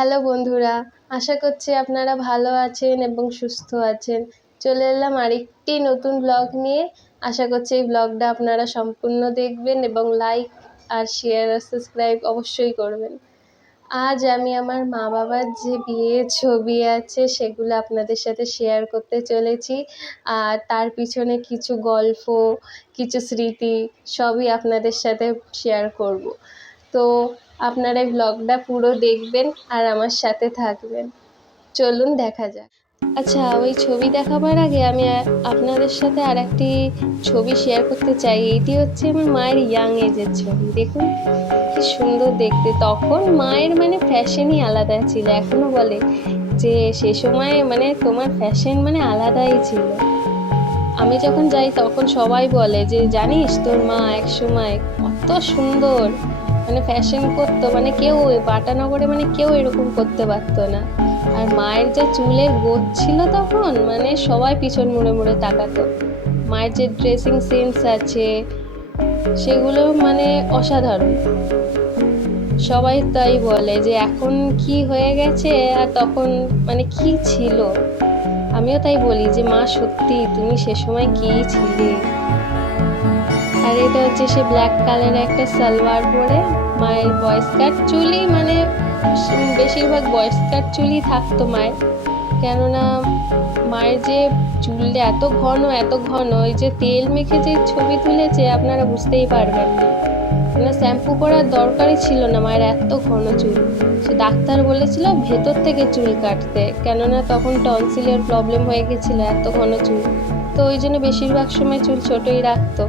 Hello বন্ধুরা, আশা করছি আপনারা ভালো আছেন এবং সুস্থ আছেন। চলে এলাম আরেকটি নতুন ব্লগ নিয়ে। আশা করছি এই ব্লগটা আপনারা সম্পূর্ণ দেখবেন এবং লাইক আর শেয়ার আর সাবস্ক্রাইব অবশ্যই করবেন। আজ আমি আমার মা বাবার যে বিয়ের ছবি আছে সেগুলো আপনাদের সাথে শেয়ার করতে চলেছি। আর তার পিছনে কিছু গল্প, কিছু স্মৃতি সবই আপনাদের সাথে শেয়ার করব। তো আপনারা এই ব্লগটা পুরো দেখবেন আর আমার সাথে থাকবেন। চলুন দেখা যাক। আচ্ছা, ওই ছবি দেখাবার আগে আমি আপনাদের সাথে আর একটি ছবি শেয়ার করতে চাই। এটি হচ্ছে আমার মায়ের ইয়াং এজের ছবি। দেখুন কি সুন্দর দেখতে। তখন মায়ের ফ্যাশনই আলাদা ছিল। এখনো বলে যে সে সময় তোমার ফ্যাশন আলাদাই ছিল। আমি যখন যাই তখন সবাই বলে যে জানিস তোর মা এক সময় কত সুন্দর ফ্যাশন করতো, কেউ বাটানগরে কেউ এরকম করতে পারতো না। আর মায়ের যে চুলের গোছ ছিল তখন সবাই পিছন মুড়ে মুড়ে তাকাতো। মায়ের যে ড্রেসিং সেন্স আছে সেগুলো অসাধারণ। সবাই তাই বলে যে এখন কি হয়ে গেছে আর তখন কি ছিল। আমিও তাই বলি যে মা সত্যি তুমি সে সময় কি ছিলে। আর এটা হচ্ছে সে ব্ল্যাক কালারের একটা সালোয়ার পরে মায়ের বয়েস কাট চুলই বেশিরভাগ বয়েস কাট চুলই থাকতো মায়ের। কেননা মায়ের যে চুলটা এত ঘন ওই যে তেল মেখে যে ছবি তুলেছে আপনারা বুঝতেই পারবেন না। শ্যাম্পু করার দরকারই ছিল না, মায়ের এত ঘন চুল। সে ডাক্তার বলেছিল ভেতর থেকে চুল কাটতে, কেননা তখন টনসিলের প্রবলেম হয়ে গেছিলো এত ঘন চুল। তো ওই জন্য বেশিরভাগ সময় চুল ছোটই রাখতো।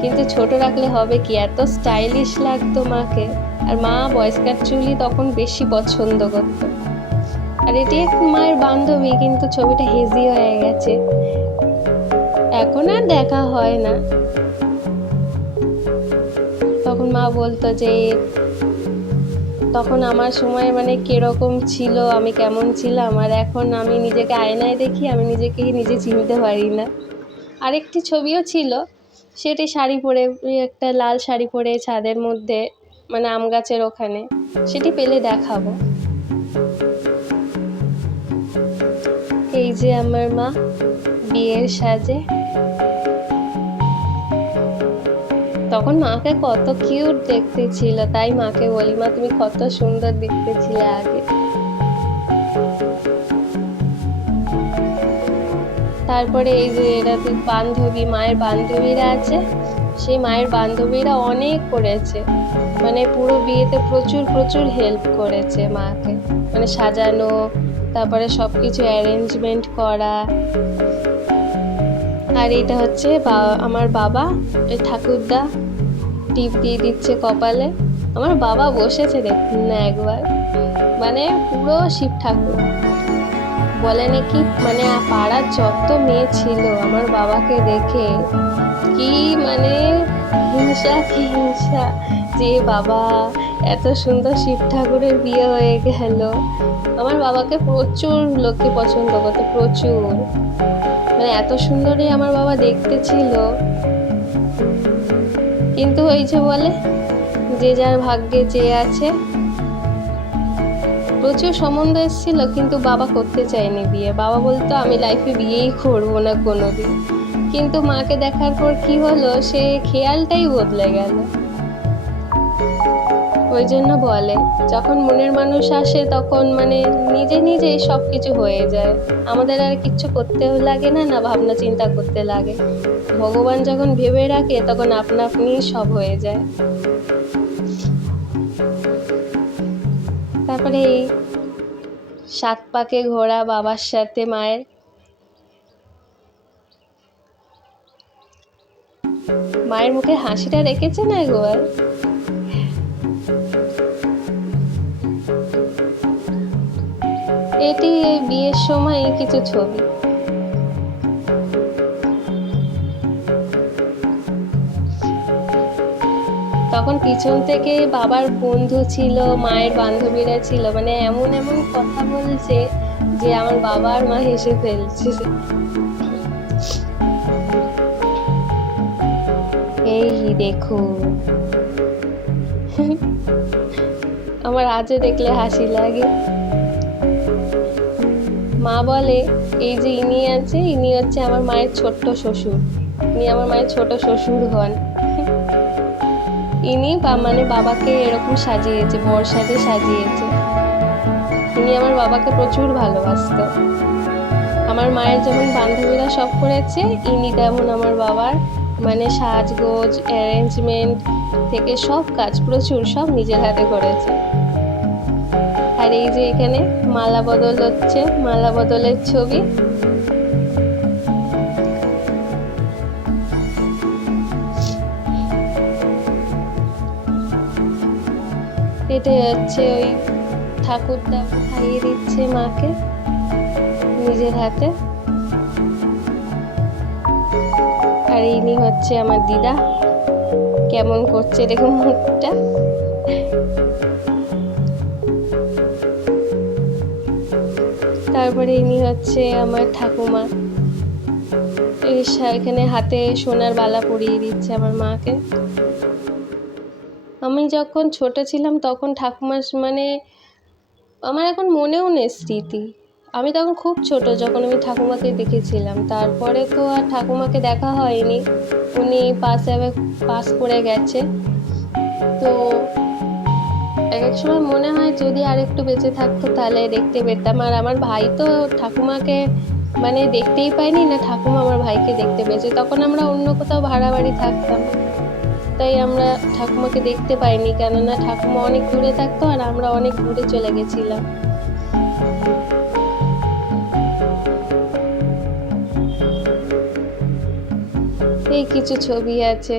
কিন্তু ছোট রাখলে হবে কি, এত স্টাইলিশ লাগতো মাকে। আর মা বয়েস কাট চুলই তখন বেশি পছন্দ করতো। আর এটি এক মায়ের বান্ধবী, কিন্তু ছবিটা হেজি হয়ে গেছে, এখন আর দেখা হয় না। তখন মা বলতো যে তখন আমার সময় কিরকম ছিল, আমি কেমন ছিলাম, আর এখন আমি নিজেকে আয়নায় দেখি আমি নিজেকে নিজে চিনতে পারি না। আরেকটি ছবিও ছিল, সেটি শাড়ি পরে, একটা লাল শাড়ি পরে ছাদের মধ্যে আম গাছের ওখানে, সেটি পেলে দেখাবো। এই যে আমার মা বিয়ের সাজে। তখন মাকে কত কিউট দেখতে ছিল, তাই মাকে বলি মা তুমি কত সুন্দর দেখতে ছিলে আগে। তারপরে এই যে এরা বান্ধবী, মায়ের বান্ধবীরা আছে, সেই মায়ের বান্ধবীরা অনেক করেছে, পুরো বিয়েতে প্রচুর হেল্প করেছে মাকে, সাজানো, তারপরে সবকিছু অ্যারেঞ্জমেন্ট করা। আর এটা হচ্ছে আমার বাবা, এই ঠাকুরদা টিপ দিয়ে দিচ্ছে কপালে। আমার বাবা বসেছে দেখুন না একবার, পুরো শিব ঠাকুর। বলে নাকি পাড়ার যত মেয়ে ছিল আমার বাবাকে দেখে কি হিংসা যে বাবা এত সুন্দর শিব ঠাকুরের বিয়ে হয়ে গেল। আমার বাবাকে প্রচুর লোকে পছন্দ করতো, প্রচুর, এত সুন্দরই আমার বাবা দেখতে ছিল। কিন্তু ওই যে বলে যে যার ভাগ্যে যে আছে। প্রচুর সম্বন্ধ এসেছিল কিন্তু বাবা করতে চায়নি বিয়ে। বাবা বলতো আমি লাইফে বিয়েই করবো না কোনোদিন। কিন্তু মাকে দেখার পর কি হলো, সে খেয়ালটাই বদলে গেল। ওই জন্য বলে যখন মনের মানুষ আসে তখন নিজেই সব কিছু হয়ে যায়। আমাদের আর কিচ্ছু করতেও লাগে না, না ভাবনা চিন্তা করতে লাগে। ভগবান যখন ভেবে রাখে তখন আপনা আপনি সব হয়ে যায়। তারপরে এই 7 পাকে ঘোরা বাবার সাথে মায়ের। মায়ের মুখে হাসিটা রেখেছে না একবার। এটি এই বিয়ের সময় কিছু ছবি। তখন পিছন থেকে বাবার বন্ধু ছিল, মায়ের বান্ধবীরা ছিল, এমন কথা বলছে যে আমার বাবা আর মা হেসে ফেলছে। এই দেখো, আমার আজও দেখলে হাসি লাগে। মা বলে এই যে ইনি আছে, ইনি হচ্ছে আমার মায়ের ছোট্ট শ্বশুর, ইনি আমার মায়ের ছোট শ্বশুর হন। ইনি মানে বাবাকে এরকম সাজিয়েছে, বর সাজে সাজিয়েছে। ইনি আমার বাবাকে প্রচুর ভালোবাসতো। আমার মায়ের যেমন বান্ধবীরা সব করেছে, ইনি তেমন আমার বাবার মানে সাজগোজ, অ্যারেঞ্জমেন্ট থেকে সব কাজ প্রচুর সব নিজের হাতে করেছে। আর এই যে এখানে মালা বদল হচ্ছে, মালা বদলের ছবি। এটাই হচ্ছে ওই ঠাকুরটা খাইয়ে দিচ্ছে মাকে নিজের হাতে। আর ইনি হচ্ছে আমার দিদা, কেমন করছে দেখুন মুখটা। তারপরে ইনি হচ্ছে আমার ঠাকুমা, এখানে হাতে সোনার বালা পরিয়ে দিচ্ছে আমার মাকে। আমি যখন ছোট ছিলাম তখন ঠাকুমার মানে আমার এখন মনেও নেই স্মৃতি। আমি তখন খুব ছোট যখন আমি ঠাকুমাকে দেখেছিলাম, তারপরে তো আর ঠাকুমাকে দেখা হয়নি, উনি পাস করে গেছে। তো এক এক সময় মনে হয় যদি আর একটু বেঁচে থাকতো তাহলে দেখতে পেতাম। আর আমার ভাই তো ঠাকুমাকে মানে দেখতেই পায়নি, না ঠাকুমা আমার ভাইকে দেখতে পেয়েছে। তখন আমরা অন্য কোথাও ভাড়া বাড়ি থাকতাম, তাই আমরা ঠাকুমাকে দেখতে পাইনি, কেননা ঠাকুমা অনেক দূরে থাকতো আর আমরা অনেক দূরে চলে গেছিলাম। এই কিছু ছবি আছে,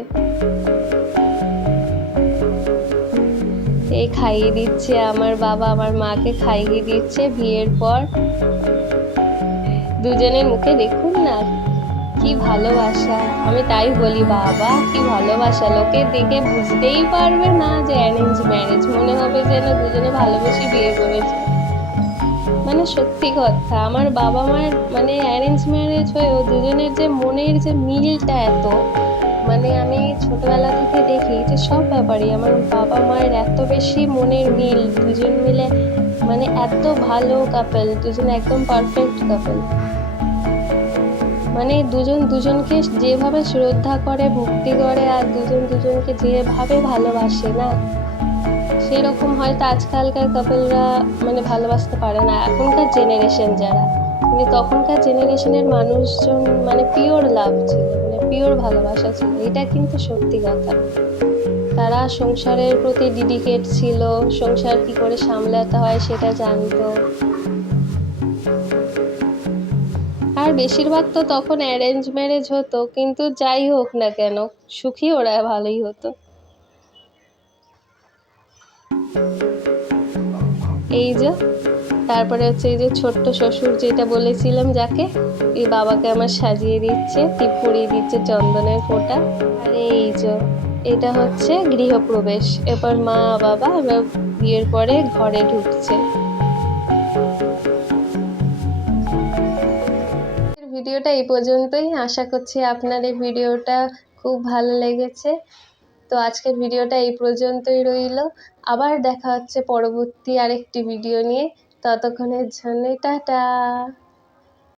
এই খাইয়ে দিচ্ছে আমার বাবা আমার মাকে, খাইয়ে দিচ্ছে বিয়ের পর। দুজনের মুখে দেখুন না কি ভালোবাসা, আমি তাই বলি বাবা কি ভালোবাসা। লোকে দেখে বুঝতেই পারবে না যে অ্যারেঞ্জ ম্যারেজ, মনে হবে যেন দুজনে ভালোবেসে বিয়ে করেছে। মানে সত্যি কথা, আমার বাবা মায়ের মানে অ্যারেঞ্জ ম্যারেজ হয়েও দুজনের যে মনের যে মিলটা এত, মানে আমি ছোটবেলা থেকে দেখি যে সব ব্যাপারই আমার বাবা মায়ের এত বেশি মনের মিল, দুজন মিলে মানে এত ভালো কাপল, দুজন একদম পারফেক্ট কাপল। মানে দুজন দুজনকে যেভাবে শ্রদ্ধা করে, ভক্তি করে, আর দুজন দুজনকে যেভাবে ভালোবাসে না, সেরকম হয়তো আজকালকার কাপলরা মানে ভালোবাসতে পারে না, এখনকার জেনারেশন যারা। কিন্তু তখনকার জেনারেশনের মানুষজন মানে পিওর লাভ ছিল, মানে পিওর ভালোবাসা ছিল, এটা কিন্তু সত্যি কথা। তারা সংসারের প্রতি ডেডিকেট ছিল, সংসার কি করে সামলাতে হয় সেটা জানতো। আর বেশিরভাগ তো তখন অ্যারেঞ্জ ম্যারেজ হতো, কিন্তু যাই হোক না কেন সুখী ওরা ভালোই হতো। এই যে তারপরে হচ্ছে এই যে ছোট্ট শ্বশুর যেটা বলেছিলাম যাকে, এই বাবাকে আমার সাজিয়ে দিচ্ছে, টিপ পরিয়ে দিচ্ছে চন্দনের ফোঁটা। আর এই যে এটা হচ্ছে গৃহপ্রবেশ, এবার মা বাবা আমরা বিয়ের পরে ঘরে ঢুকছে। ভিডিওটা এই পর্যন্তই, আশা করছি আপনার এই ভিডিওটা খুব ভালো লেগেছে। তো আজকের ভিডিওটা এই পর্যন্তই রইল, আবার দেখা হচ্ছে পরবর্তী আরেকটি ভিডিও নিয়ে। ততক্ষণের জন্য টাটা।